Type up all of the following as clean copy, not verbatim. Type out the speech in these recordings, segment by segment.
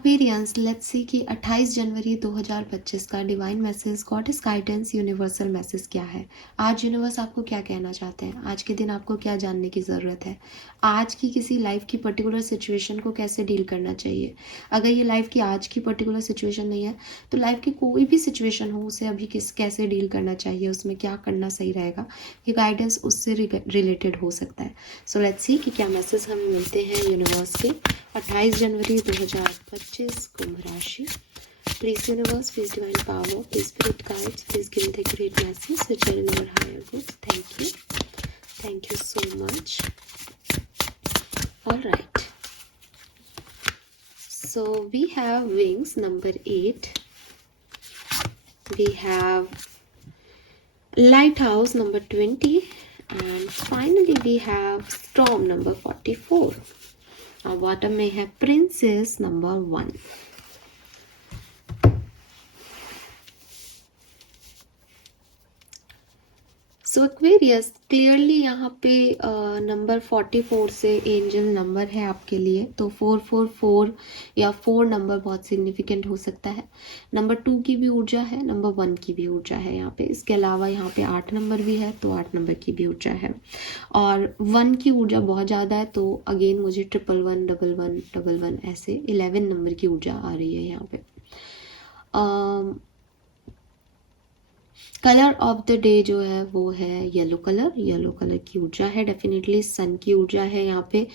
Aquarians, let's see कि 28 जनवरी 2025 का divine message, goddess guidance, universal message क्या है। आज यूनिवर्स आपको क्या कहना चाहते हैं, आज के दिन आपको क्या जानने की ज़रूरत है, आज की किसी लाइफ की पर्टिकुलर सिचुएशन को कैसे डील करना चाहिए। अगर ये लाइफ की आज की पर्टिकुलर सिचुएशन नहीं है तो लाइफ की कोई भी सिचुएशन हो उसे अभी कैसे डील करना चाहिए, उसमें क्या करना सही रहेगा, ये गाइडेंस उससे रिलेटेड हो सकता है। सो लेट्स सी कि क्या मैसेज हमें मिलते हैं यूनिवर्स के 28 जनवरी 2025 कुंभ राशि। Please universe, please divine power, please spirit guides, please give me the great message which are in your higher good. Thank you so much. All right, so we have wings number 8, we have lighthouse number 20, and finally we have storm number 44. Now bottom में है princess number 1. सो Aquarius, clearly यहाँ पे number 44 से angel number है आपके लिए, तो 444 या 4 नंबर बहुत सिग्निफिकेंट हो सकता है। नंबर 2 की भी ऊर्जा है, नंबर 1 की भी ऊर्जा है यहाँ पे। इसके अलावा यहाँ पे 8 नंबर भी है, तो 8 नंबर की भी ऊर्जा है, और 1 की ऊर्जा बहुत ज़्यादा है, तो अगेन मुझे 111 11 11 ऐसे 11 नंबर की ऊर्जा आ रही है यहाँ पे। कलर ऑफ द डे जो है वो है येलो कलर। येलो कलर की ऊर्जा है, डेफिनेटली सन की ऊर्जा है यहाँ पे।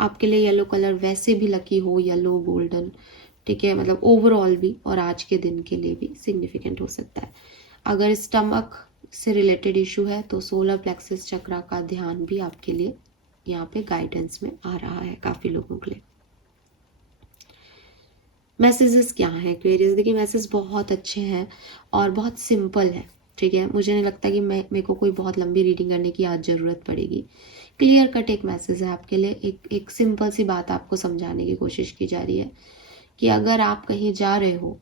आपके लिए येलो कलर वैसे भी लकी हो, येलो गोल्डन, ठीक है, मतलब ओवरऑल भी और आज के दिन के लिए भी सिग्निफिकेंट हो सकता है। अगर स्टमक से रिलेटेड इशू है तो सोलर प्लेक्सस चक्रा का ध्यान भी आपके लिए यहाँ पे गाइडेंस में आ रहा है काफ़ी लोगों के लिए। मैसेजेस क्या हैं एक्वेरियस? देखिए, मैसेज बहुत अच्छे हैं और बहुत सिंपल है, ठीक है। मुझे नहीं लगता कि मेरे को कोई बहुत लंबी रीडिंग करने की आज ज़रूरत पड़ेगी। क्लियर कट एक मैसेज है आपके लिए। एक सिंपल सी बात आपको समझाने की कोशिश की जा रही है कि अगर आप कहीं जा रहे हो,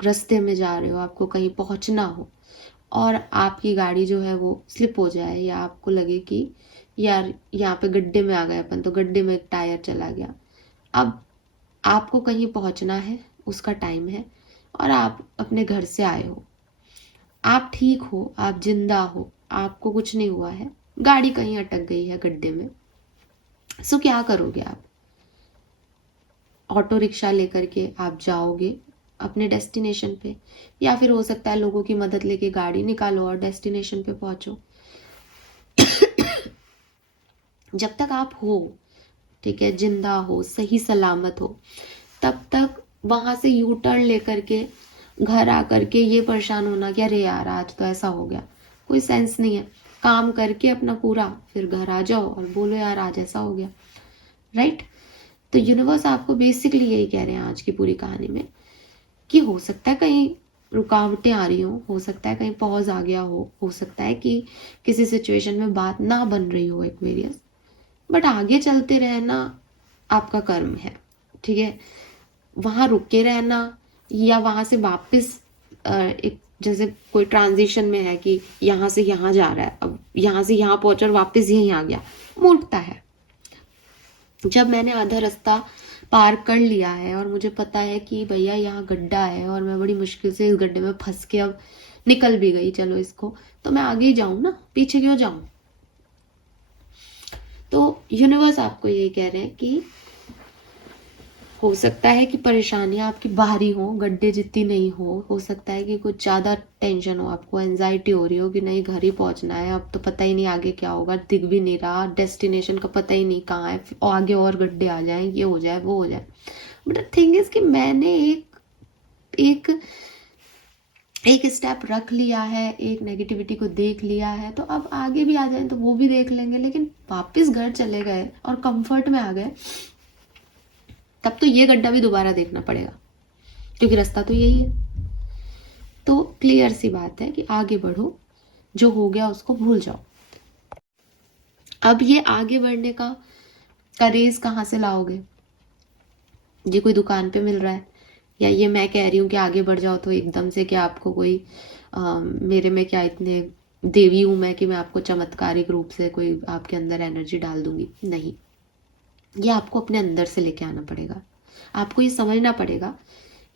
रास्ते में जा रहे हो, आपको कहीं पहुंचना हो और आपकी गाड़ी जो है वो स्लिप हो जाए, या आपको लगे कि यार यहाँ पे गड्ढे में आ गए अपन, तो गड्ढे में एक टायर चला गया। अब आपको कहीं पहुंचना है, उसका टाइम है, और आप अपने घर से आए हो, आप ठीक हो, आप जिंदा हो, आपको कुछ नहीं हुआ है, गाड़ी कहीं अटक गई है गड्ढे में। सो क्या करोगे आप? ऑटो रिक्शा लेकर के आप जाओगे अपने डेस्टिनेशन पे, या फिर हो सकता है लोगों की मदद लेके गाड़ी निकालो और डेस्टिनेशन पे पहुंचो। जब तक आप हो, ठीक है, जिंदा हो, सही सलामत हो, तब तक वहां से यू टर्न लेकर के घर आकर के ये परेशान होना कि अरे यार आज तो ऐसा हो गया, कोई सेंस नहीं है। काम करके अपना पूरा, फिर घर आ जाओ और बोलो यार आज ऐसा हो गया, राइट? तो यूनिवर्स आपको बेसिकली यही कह रहे हैं आज की पूरी कहानी में कि हो सकता है कहीं रुकावटें आ रही हो सकता है कहीं पॉज आ गया हो सकता है कि किसी सिचुएशन में बात ना बन रही हो एक्वेरियस, बट आगे चलते रहना आपका कर्म है, ठीक है। वहां रुके रहना या वहां से वापस एक जैसे कोई ट्रांजिशन में है कि यहाँ से यहाँ जा रहा है, अब यहाँ से यहाँ पहुंचा और वापस यहीं आ गया, मूर्खता है। जब मैंने आधा रास्ता पार कर लिया है और मुझे पता है कि भैया यहाँ गड्ढा है और मैं बड़ी मुश्किल से इस गड्ढे में फंस के अब निकल भी गई, चलो इसको, तो मैं आगे ही जाऊं ना, पीछे क्यों जाऊं? तो यूनिवर्स आपको यही कह रहे हैं कि हो सकता है कि परेशानियां आपकी बाहरी हो, गड्ढे जितनी नहीं हो सकता है कि कुछ ज़्यादा टेंशन हो, आपको एंजाइटी हो रही हो कि नहीं घर ही पहुंचना है, अब तो पता ही नहीं आगे क्या होगा, दिख भी नहीं रहा, डेस्टिनेशन का पता ही नहीं कहाँ है, आगे और गड्ढे आ जाए, ये हो जाए वो हो जाए। बट द थिंग इज कि मैंने एक एक स्टेप रख लिया है, एक नेगेटिविटी को देख लिया है, तो अब आगे भी आ जाए तो वो भी देख लेंगे, लेकिन वापस घर चले गए और कंफर्ट में आ गए, तब तो ये गड्ढा भी दोबारा देखना पड़ेगा, क्योंकि रास्ता तो यही है। तो क्लियर सी बात है कि आगे बढ़ो, जो हो गया उसको भूल जाओ। अब ये आगे बढ़ने का रेस कहाँ से लाओगे? ये कोई दुकान पे मिल रहा है, या ये मैं कह रही हूँ कि आगे बढ़ जाओ तो एकदम से क्या आपको कोई मेरे में क्या इतने देवी हूं मैं कि मैं आपको चमत्कारिक रूप से कोई आपके अंदर एनर्जी डाल दूंगी? नहीं, ये आपको अपने अंदर से लेके आना पड़ेगा। आपको ये समझना पड़ेगा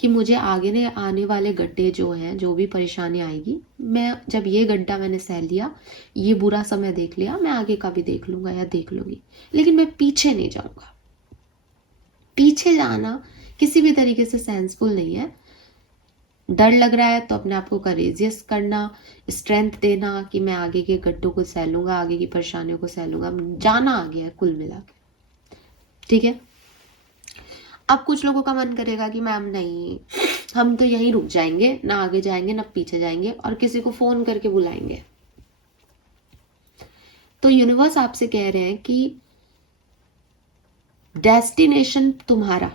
कि मुझे आगे आने वाले गड्ढे जो हैं, जो भी परेशानी आएगी, मैं जब ये गड्ढा मैंने सह लिया, ये बुरा समय देख लिया, मैं आगे का भी देख लूंगा या देख लूंगी, लेकिन मैं पीछे नहीं जाऊंगा। पीछे जाना किसी भी तरीके से सेंसफुल नहीं है। डर लग रहा है तो अपने आप को करेजियस करना, स्ट्रेंथ देना कि मैं आगे के गड्ढों को सह लूंगा, आगे की परेशानियों को सह लूंगा, जाना आगे है कुल मिला के, ठीक है। अब कुछ लोगों का मन करेगा कि मैम नहीं, हम तो यहीं रुक जाएंगे, ना आगे जाएंगे ना पीछे जाएंगे, और किसी को फोन करके बुलाएंगे। तो यूनिवर्स आपसे कह रहे हैं कि डेस्टिनेशन तुम्हारा,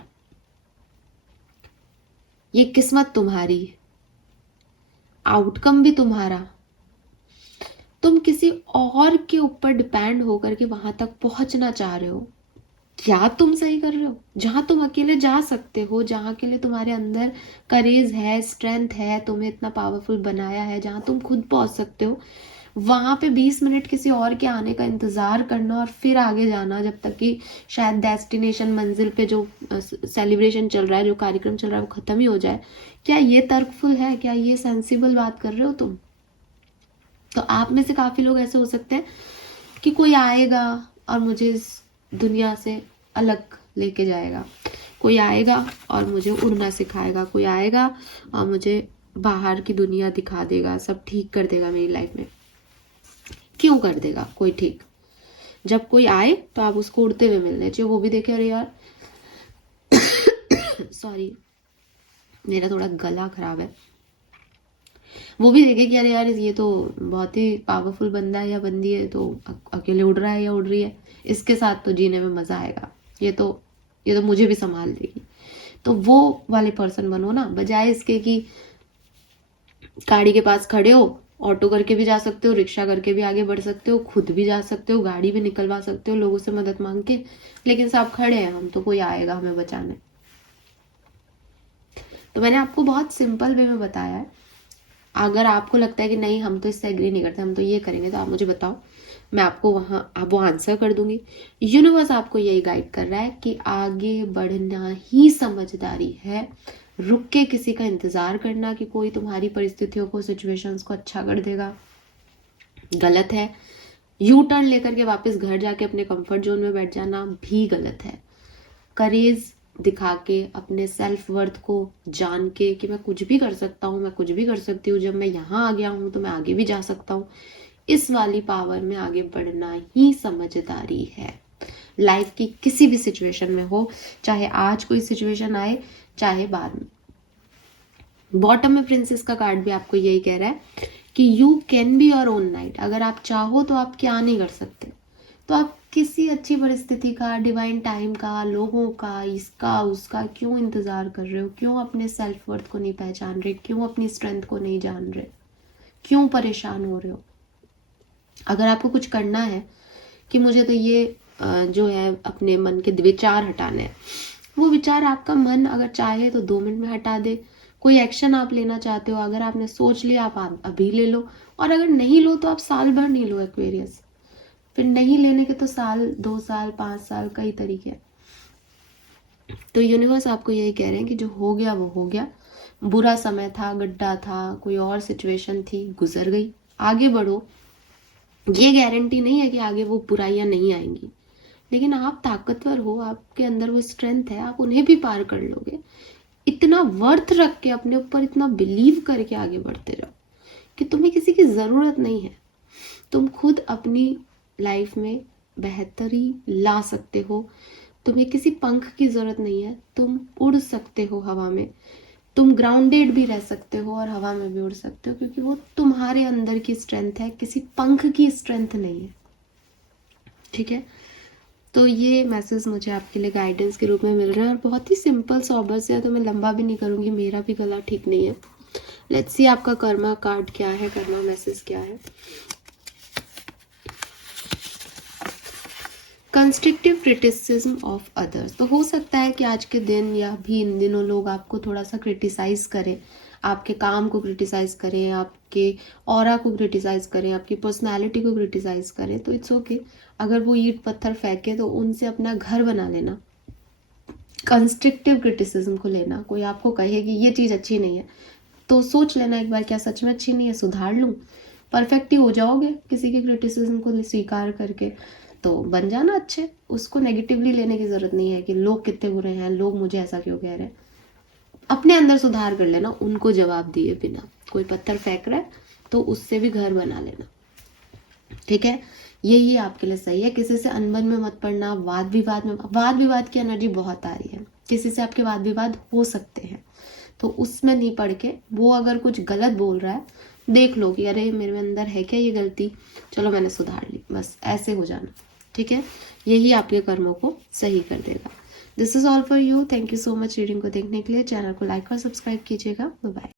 ये किस्मत तुम्हारी, आउटकम भी तुम्हारा। तुम किसी और के ऊपर डिपेंड होकर के वहां तक पहुंचना चाह रहे हो, क्या तुम सही कर रहे हो? जहां तुम अकेले जा सकते हो, जहां के लिए तुम्हारे अंदर करेज है, स्ट्रेंथ है, तुम्हें इतना पावरफुल बनाया है, जहां तुम खुद पहुंच सकते हो, वहां पे 20 मिनट किसी और के आने का इंतजार करना और फिर आगे जाना जब तक कि शायद डेस्टिनेशन, मंजिल पे जो सेलिब्रेशन चल रहा है, जो कार्यक्रम चल रहा है, वो खत्म ही हो जाए। क्या ये तर्कफुल है? क्या ये सेंसिबल बात कर रहे हो तुम? तो आप में से काफी लोग ऐसे हो सकते हैं कि कोई आएगा और मुझे इस दुनिया से अलग लेके जाएगा, कोई आएगा और मुझे उड़ना सिखाएगा, कोई आएगा और मुझे बाहर की दुनिया दिखा देगा, सब ठीक कर देगा मेरी लाइफ में। क्यों कर देगा कोई ठीक? जब कोई आए तो आप उसको उड़ते हुए मिलने चाहिए, वो भी देखे अरे यार सॉरी मेरा थोड़ा गला खराब है, वो भी देखे कि अरे यार ये तो बहुत ही पावरफुल बंदा है या बंदी है, तो अकेले उड़ रहा है या उड़ रही है, इसके साथ तो जीने में मजा आएगा, ये तो मुझे भी संभाल देगी। तो वो वाले पर्सन बनो ना, बजाय इसके कि गाड़ी के पास खड़े हो, ऑटो करके भी जा सकते हो, रिक्शा करके भी आगे बढ़ सकते हो, खुद भी जा सकते हो, गाड़ी भी निकलवा सकते हो लोगों से मदद मांग के, लेकिन सब खड़े हैं, हम तो कोई आएगा हमें बचाने। तो मैंने आपको बहुत सिंपल वे में बताया है। अगर आपको लगता है कि नहीं हम तो इससे एग्री नहीं करते, हम तो ये करेंगे, तो आप मुझे बताओ, मैं आपको वो आंसर कर दूंगी। यूनिवर्स आपको यही गाइड कर रहा है कि आगे बढ़ना ही समझदारी है। रुक के किसी का इंतजार करना कि कोई तुम्हारी परिस्थितियों को, सिचुएशंस को अच्छा कर देगा, गलत है। यू टर्न लेकर के वापस घर जाके अपने कंफर्ट जोन में बैठ जाना भी गलत है। करेज दिखा के, अपने सेल्फ वर्थ को जान के कि मैं कुछ भी कर सकता हूँ, मैं कुछ भी कर सकती हूँ, जब मैं यहाँ आ गया हूँ तो मैं आगे भी जा सकता हूँ, इस वाली पावर में आगे बढ़ना ही समझदारी है। लाइफ की किसी भी सिचुएशन में हो, चाहे आज कोई सिचुएशन आए चाहे बाद में। बॉटम में प्रिंसेस का कार्ड भी आपको यही कह रहा है कि you can be your own night. अगर आप चाहो तो आप क्या नहीं कर सकते, तो आप किसी अच्छी परिस्थिति का, डिवाइन टाइम का, लोगों का, इसका उसका क्यों इंतजार कर रहे हो? क्यों अपने सेल्फ वर्थ को नहीं पहचान रहे? क्यों अपनी स्ट्रेंथ को नहीं जान रहे? क्यों परेशान हो रहे हो? अगर आपको कुछ करना है कि मुझे तो ये जो है अपने मन के विचार हटाने हैं, वो विचार आपका मन अगर चाहे तो 2 मिनट में हटा दे। कोई एक्शन आप लेना चाहते हो, अगर आपने सोच लिया आप अभी ले लो, और अगर नहीं लो तो आप साल भर नहीं लो एक्वेरियस। फिर नहीं लेने के तो साल, 2 साल, 5 साल, कई तरीके। तो यूनिवर्स आपको यही कह रहे हैं कि जो हो गया वो हो गया। बुरा समय था, गड्ढा था, कोई और सिचुएशन थी, गुजर गई, आगे बढ़ो। ये गारंटी नहीं है कि आगे वो बुराइयां नहीं आएंगी, लेकिन आप ताकतवर हो, आपके अंदर वो स्ट्रेंथ है, आप उन्हें भी पार कर लोगे। इतना वर्थ रख के, अपने ऊपर इतना बिलीव करके आगे बढ़ते जाओ कि तुम्हें किसी की जरूरत नहीं है। तुम खुद अपनी लाइफ में बेहतरी ला सकते हो। तुम्हें किसी पंख की जरूरत नहीं है, तुम उड़ सकते हो हवा में। तुम ग्राउंडेड भी रह सकते हो और हवा में भी उड़ सकते हो, क्योंकि वो तुम्हारे अंदर की स्ट्रेंथ है, किसी पंख की स्ट्रेंथ नहीं है। ठीक है, तो ये मैसेज मुझे आपके लिए गाइडेंस के रूप में मिल रहा है, और बहुत ही सिंपल सोबर से है, तो मैं लंबा भी नहीं करूंगी, मेरा भी गला ठीक नहीं है। लेट्स सी आपका कर्मा कार्ड क्या है, कर्मा मैसेज क्या है। Constructive criticism of others. तो हो सकता है कि आज के दिन या भी इन दिनों लोग आपको थोड़ा सा क्रिटिसाइज करें, आपके काम को क्रिटिसाइज करें, आपके ऑरा को क्रिटिसाइज करें, आपकी पर्सनालिटी को क्रिटिसाइज करें, तो इट्स ओके। अगर वो ईंट पत्थर फेंके तो उनसे अपना घर बना लेना। कंस्ट्रक्टिव क्रिटिसिज्म को लेना, कोई आपको कहे कि ये चीज़ अच्छी नहीं है तो सोच लेना एक बार, क्या सच में अच्छी नहीं है, सुधार लूँ। परफेक्ट ही हो जाओगे किसी के क्रिटिसिज्म को स्वीकार करके, तो बन जाना अच्छे। उसको नेगेटिवली लेने की ज़रूरत नहीं है कि लोग कितने बुरे हैं, लोग मुझे ऐसा क्यों कह रहे हैं। अपने अंदर सुधार कर लेना, उनको जवाब दिए बिना। कोई पत्थर फेंक रहा है तो उससे भी घर बना लेना, ठीक है। यही आपके लिए सही है। किसी से अनबन में मत पड़ना, वाद विवाद की एनर्जी बहुत आ रही है, किसी से आपके वाद विवाद हो सकते हैं, तो उसमें नहीं पड़ के, वो अगर कुछ गलत बोल रहा है देख लो कि अरे मेरे अंदर है क्या ये गलती, चलो मैंने सुधार ली, बस ऐसे हो जाना, ठीक है। यही आपके कर्मों को सही कर देगा। This is all for you. Thank you so much reading को देखने के लिए। चैनल को लाइक और सब्सक्राइब कीजिएगा। Bye bye.